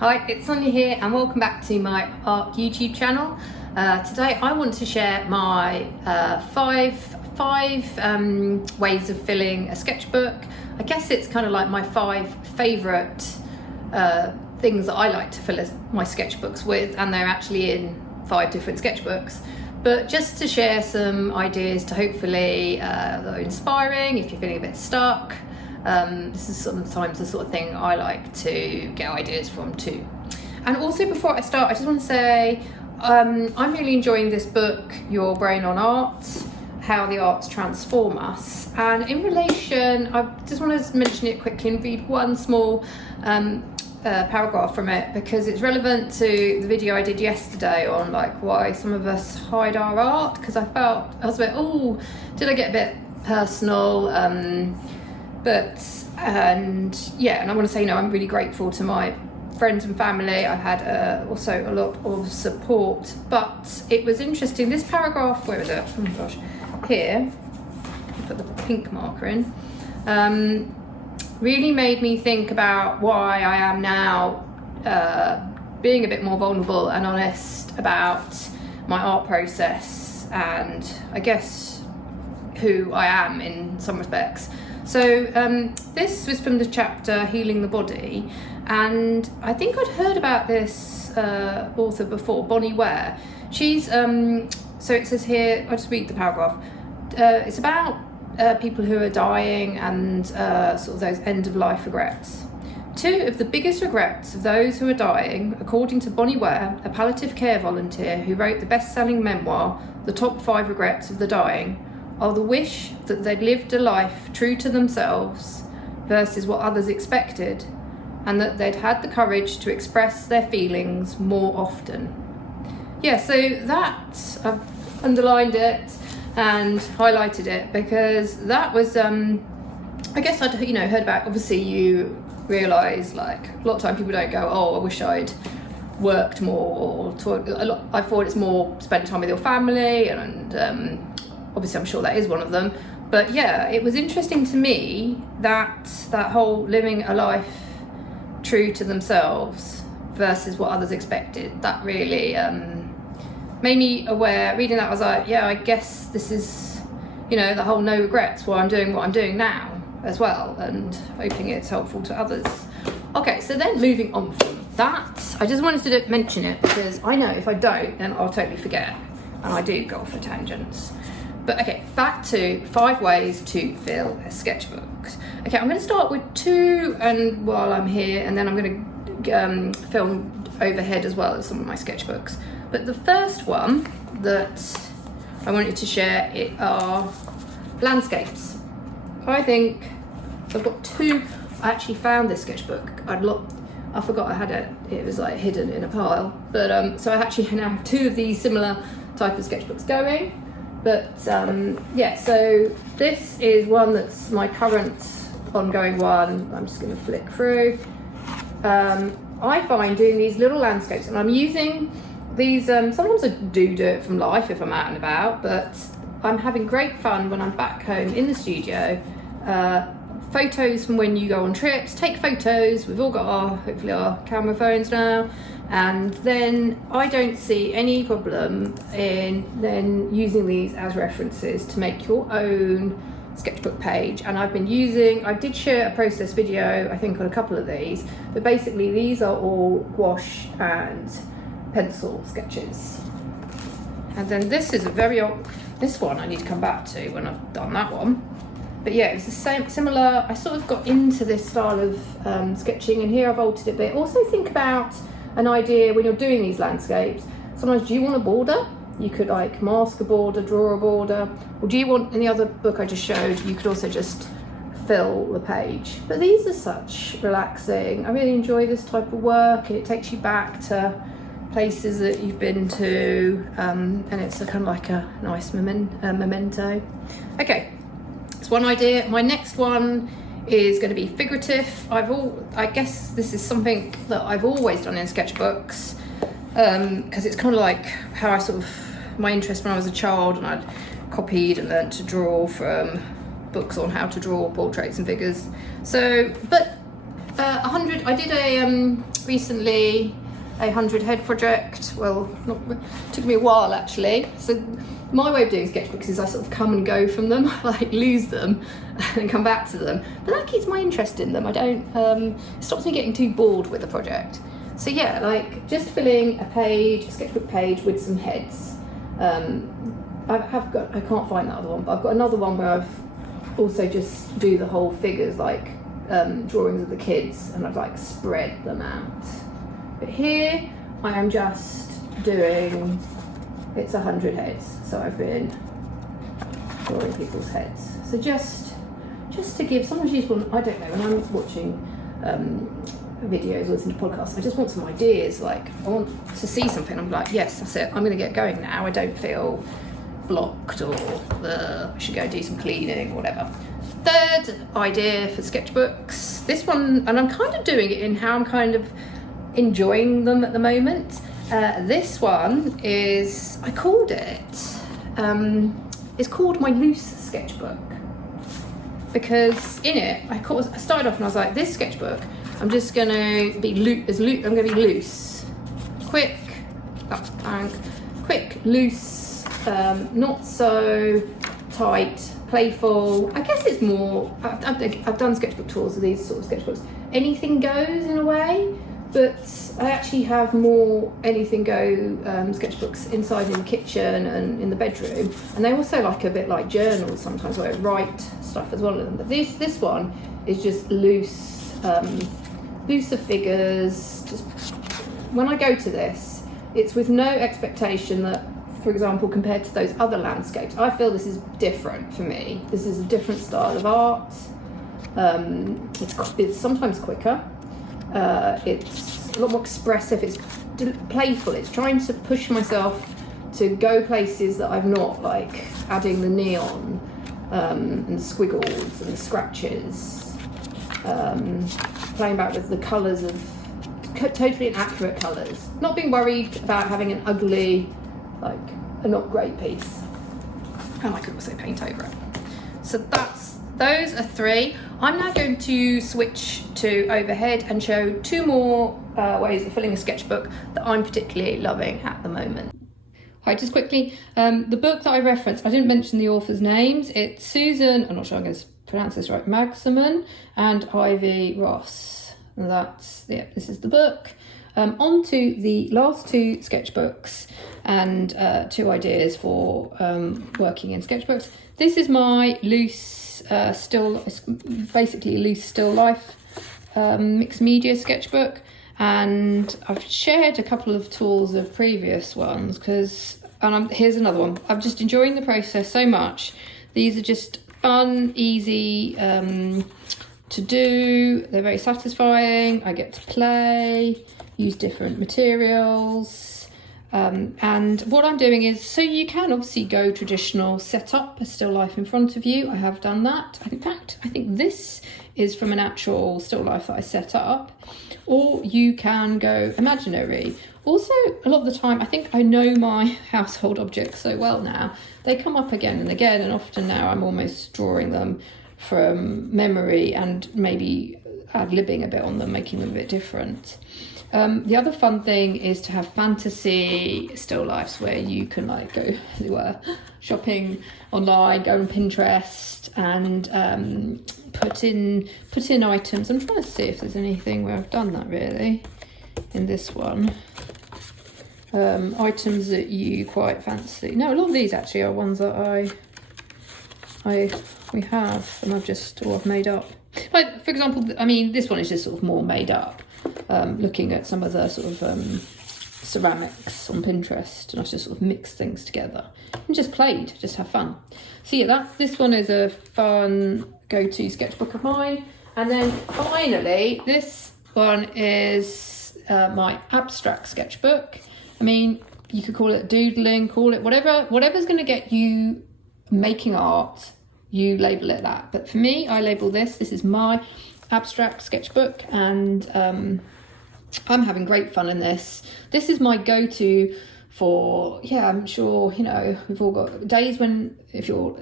Hi, it's Sonia here and welcome back to my art YouTube channel. Today I want to share my five ways of filling a sketchbook. I guess it's kind of like my 5 favourite things that I like to fill my sketchbooks with, and they're actually in 5 different sketchbooks. But just to share some ideas to hopefully that are inspiring if you're feeling a bit stuck. This is sometimes the sort of thing I like to get ideas from too. And also, before I start, I just want to say I'm really enjoying this book, Your Brain on Art, How the Arts Transform Us. And in relation, I just want to mention it quickly and read one small paragraph from it, because it's relevant to the video I did yesterday on like why some of us hide our art, because I was a bit, oh, did I get a bit personal? And I want to say, I'm really grateful to my friends and family. I've had also a lot of support, but it was interesting, this paragraph, where is it? Oh my gosh, here, put the pink marker in, really made me think about why I am now being a bit more vulnerable and honest about my art process, and I guess who I am in some respects. So this was from the chapter Healing the Body, and I think I'd heard about this author before, Bonnie Ware. She's, so it says here, I'll just read the paragraph. It's about people who are dying and sort of those end-of-life regrets. 2 of the biggest regrets of those who are dying, according to Bonnie Ware, a palliative care volunteer who wrote the best-selling memoir, The Top 5 Regrets of the Dying, are the wish that they'd lived a life true to themselves versus what others expected, and that they'd had the courage to express their feelings more often. Yeah, so that, I've underlined it and highlighted it, because that was, I guess I'd heard about, obviously you realise like a lot of time people don't go, oh, I wish I'd worked more, or I thought it's more spend time with your family, and obviously I'm sure that is one of them. But yeah, it was interesting to me that whole living a life true to themselves versus what others expected, that really made me aware. Reading that, I was like, yeah, I guess this is, the whole no regrets, why I'm doing what I'm doing now as well, and hoping it's helpful to others. Okay, so then moving on from that, I just wanted to mention it because I know if I don't, then I'll totally forget, and I do go off for tangents. But okay, back to 5 ways to fill a sketchbook. Okay, I'm going to start with 2, and while I'm here, and then I'm going to film overhead as well as some of my sketchbooks. But the first one that I wanted to share are landscapes. I think I've got 2. I actually found this sketchbook. I forgot I had it. It was like hidden in a pile. But so I actually now have 2 of these similar type of sketchbooks going. But yeah, so this is one that's my current ongoing one. I'm just going to flick through. I find doing these little landscapes, and I'm using these, sometimes I do it from life if I'm out and about, but I'm having great fun when I'm back home in the studio. Photos from when you go on trips, take photos. We've all got hopefully our camera phones now. And then I don't see any problem in then using these as references to make your own sketchbook page. And I did share a process video, I think, on a couple of these, but basically these are all gouache and pencil sketches. And then this is this one I need to come back to when I've done that one. But yeah, it's the same, similar. I sort of got into this style of sketching, and here I've altered it a bit. Also think about an idea when you're doing these landscapes. Sometimes, do you want a border? You could like mask a border, draw a border, or do you want, in the other book I just showed, you could also just fill the page. But these are such relaxing. I really enjoy this type of work. It takes you back to places that you've been to, and it's a kind of like a nice memento. Okay, that's one idea. My next one is going to be figurative. I guess this is something that I've always done in sketchbooks, because it's kind of like how my interest when I was a child, and I'd copied and learned to draw from books on how to draw portraits and figures. So, but 100 I did a recently a 100 head project. Well, it took me a while actually. So my way of doing sketchbooks is I sort of come and go from them, like lose them and come back to them. But that keeps my interest in them. I don't, it stops me getting too bored with the project. So yeah, like just filling a page, a sketchbook page with some heads. I can't find that other one, but I've got another one where I've also just do the whole figures, like drawings of the kids, and I've like spread them out. But here I am just doing, it's 100 heads, so I've been drawing people's heads. So just to give, sometimes you just want, I don't know, when I'm watching videos or listening to podcasts, I just want some ideas, like I want to see something, I'm like, yes, that's it, I'm going to get going now, I don't feel blocked or I should go do some cleaning or whatever. Third idea for sketchbooks, this one, and I'm kind of doing it in how I'm kind of enjoying them at the moment. This one is, I called it, it's called my loose sketchbook, because in it, I started off and I was like, this sketchbook, I'm just going to be I'm going to be loose, quick, loose, not so tight, playful. I guess it's more, I've done sketchbook tours of these sort of sketchbooks. Anything goes in a way, but I actually have more anything go sketchbooks inside in the kitchen and in the bedroom, and they also like a bit like journals sometimes where I write stuff as well in them. But this one is just loose, looser figures. Just when I go to this, it's with no expectation that, for example, compared to those other landscapes, I feel this is different for me. This is a different style of art. It's sometimes quicker. It's a lot more expressive, it's playful, it's trying to push myself to go places that I've not, like adding the neon and squiggles and scratches, playing about with the colours of totally inaccurate colours, not being worried about having an ugly, like a not great piece, and I could also paint over it. So those are three. I'm now going to switch to overhead and show two more ways of filling a sketchbook that I'm particularly loving at the moment. Hi, just quickly, the book that I referenced, I didn't mention the authors' names. It's Susan, I'm not sure I'm going to pronounce this right, Magsamen and Ivy Ross. And this is the book. On to the last two sketchbooks and two ideas for working in sketchbooks. This is my loose it's basically a loose still life mixed media sketchbook, and I've shared a couple of tools of previous ones here's another one. I'm just enjoying the process so much. These are just fun, easy to do. They're very satisfying. I get to play, use different materials. And what I'm doing is, so you can obviously go traditional, set up a still life in front of you. I have done that. In fact, I think this is from an actual still life that I set up. Or you can go imaginary. Also, a lot of the time, I think I know my household objects so well now. They come up again and again, and often now I'm almost drawing them from memory and maybe ad-libbing a bit on them, making them a bit different. The other fun thing is to have fantasy still lifes where you can like go, as it were, shopping online, go on Pinterest and put in items. I'm trying to see if there's anything where I've done that really in this one. Items that you quite fancy. No, a lot of these actually are ones that we have and I've made up. Like, for example, I mean, this one is just sort of more made up. Looking at some of the sort of ceramics on Pinterest, and I've just sort of mixed things together and just played, just have fun. So yeah, this one is a fun go-to sketchbook of mine. And then finally, this one is my abstract sketchbook. I mean, you could call it doodling, call it whatever's going to get you making art, you label it that. But for me, I label this is my abstract sketchbook, and I'm having great fun in this. This is my go-to for, yeah, I'm sure, you know, we've all got days when if you're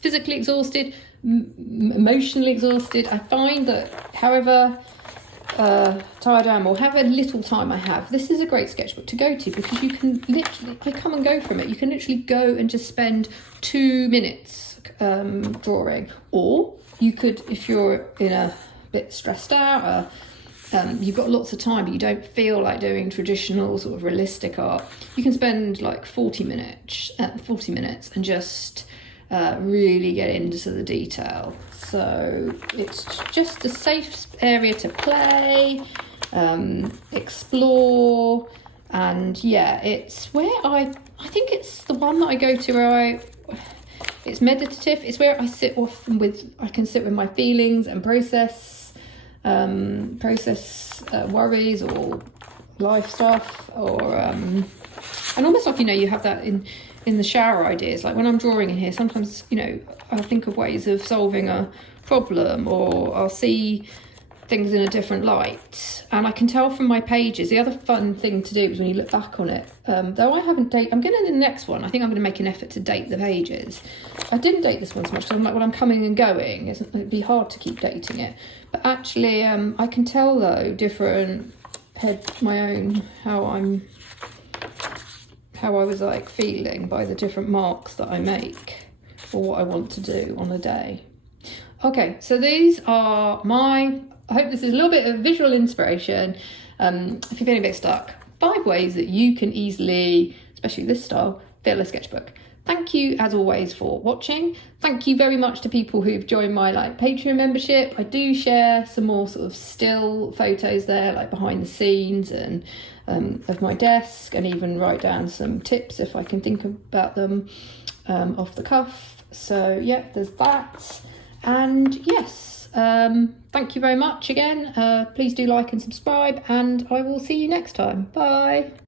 physically exhausted, emotionally exhausted. I find that however tired I am or how little time I have, this is a great sketchbook to go to, because you can literally, I come and go from it. You can literally go and just spend 2 minutes drawing, or you could, if you're in a bit stressed out, you've got lots of time but you don't feel like doing traditional sort of realistic art, you can spend like 40 minutes and just really get into the detail. So it's just a safe area to play, explore, and yeah, it's where I think it's the one that I go to where it's meditative. It's where I sit often I can sit with my feelings and process worries or life stuff, or and almost like, you have that in the shower ideas. Like when I'm drawing in here, sometimes I'll think of ways of solving a problem, or I'll see things in a different light, and I can tell from my pages. The other fun thing to do is when you look back on it, though I haven't I'm going to the next one, I think I'm going to make an effort to date the pages. I didn't date this one so much because I'm like, well, I'm coming and going, it'd be hard to keep dating it, but actually I can tell though my own how I was like feeling by the different marks that I make or what I want to do on a day. Okay, so these are I hope this is a little bit of visual inspiration. If you're feeling a bit stuck, 5 ways that you can easily, especially this style, fill a sketchbook. Thank you as always for watching. Thank you very much to people who've joined my Patreon membership. I do share some more sort of still photos there, like behind the scenes and of my desk, and even write down some tips if I can think about them off the cuff. So yeah, there's that. And yes, thank you very much again. Please do like and subscribe, and I will see you next time. Bye.